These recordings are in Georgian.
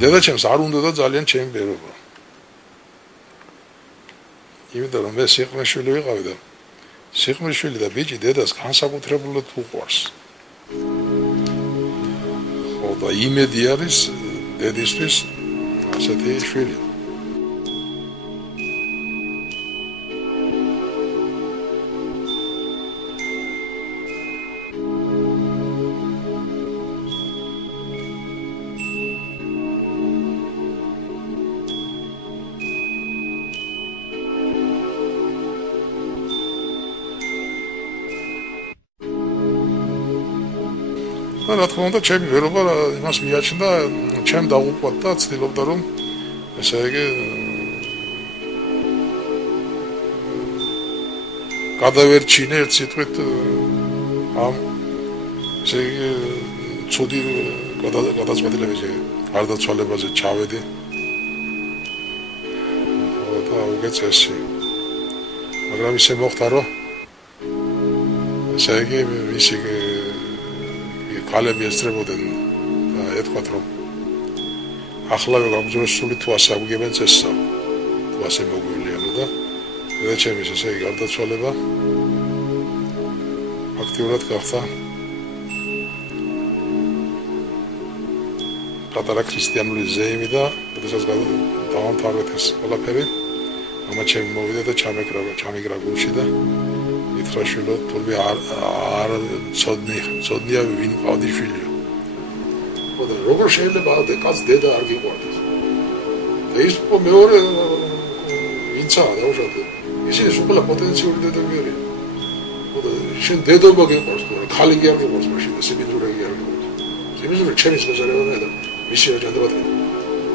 დედაჩემს არ უნდა და ძალიან ჩემი ბერობა. იმიტომ რომ მე სიყმრიშვილი ვიყავი და სიყმრიშვილი და ბიჭი დედას განსაკუთრებულად უყვარს. ხო და იმედი არის დედისთვის ასეთი შვილი. რა თქმა უნდა, ჩემი ვერობა იმას მიაჩნდა, ჩემ დაღუპვად და ცდილობდა რომ ესე იგი გადავერჩინე ერთ სიტყვით ამ ესე იგი ცუდი გადაწყვეტილებაზე გარდაცვალებაზე ჩავედი. და უგეცესი. მაგრამ ისე მოხდა რომ ესე იგი მისი ქალები ესწრებოდნენ და ეთქვათ რომ ახლა გამძროს სული თუ ასე აგიგებენ წესსა თუ ასე მოგვივლიანო და დედაჩემის ესე იგი გარდაცვალება აქტიურად გახდა პატარა ქრისტიანული ზეიმი და როდესაც დავამთავრეთ ეს ყველაფერი ამა ჩემი მოვიდა და ჩამიგრა გულში და ითხრაშვილო თურმე არ ცოდნია ვინ ყავდი შვილია. ხოდა როგორ შეიძლება კაცს დედა არ გიყვარდეს? და ის მეორე ვინცაა დაუშვათ. ისინი სულ პოტენციური დედები არიან. ხოდა შენ დედობა გიყვარს თუ არა? ხალი კი არ გიყვარს მაშინ და სიბინძურა კი არ გიყვარს. სიბინძურა ჩემის მეზარეობა და მისი ოჯახებად.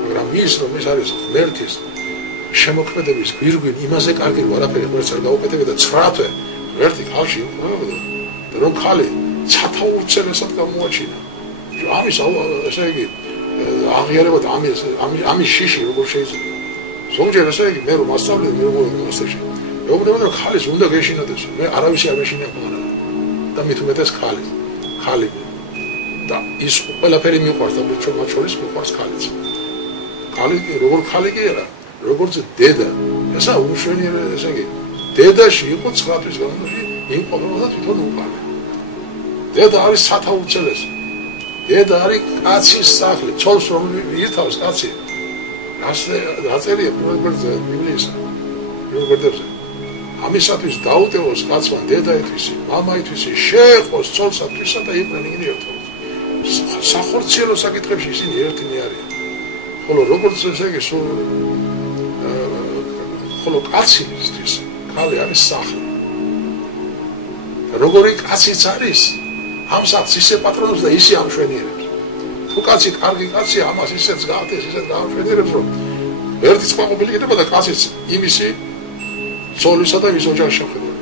მაგრამ ის რომ ეს არის ღმერთის შემოქმედების გვირგვინ იმაზე კარგი რომ არაფერი ღმერთს არ გაუკეთებდა 9 თვე ერთი ხალხი უყურებდა და რომ ხალი ცათაურცელესად გამოაჩინა. ამის ესე იგი აღიარება და ამის შიში როგორ შეიძლება. ზოგჯერ ესე იგი მე რომ ასწავლე მე როგორ მოსწრებში. მეუბნება რომ ხალის უნდა გეშინოდეს. მე არავისი არ მეშინია ხოლმე. და მით უმეტეს ხალი. და ის ყველაფერი მიყვარს და მათ შორის მიყვარს ხალიც. ხალი როგორ ხალი კი არა, როგორც დედა. ესა უშვენიერი ესე იგი დედაში იყო 9 თვის განმავლობაში იმყოფებოდა თვითონ უყარე. დედა არის სათაუცელესი. დედა არის კაცის სახლი, ცოლს რომ ირთავს კაცი. ასე დაწერია პროექტზე ბიბლიისა. პროექტებზე. ამისათვის დაუტევოს კაცმა დედაითვისი, მამაითვისი, შეეხოს ცოლსათვისა და იყვნენ იგივე ერთად. სახორციელო საკითხებში ისინი ერთნი არიან. ხოლო როგორც ესე იგი ხოლო კაცისთვის ხალი არის სახლი. როგორი კაციც არის, ამ სახლს ისე პატრონობს და ისე ამშვენიერებს. თუ კაცი კარგი კაცია, ამას ისეც გააკეთებს, ისეც გაამშვენიერებს, რომ ერთის ყვაყობილი იქნება და კაციც იმისი ცოლისა და მის ოჯახის შეხედვით.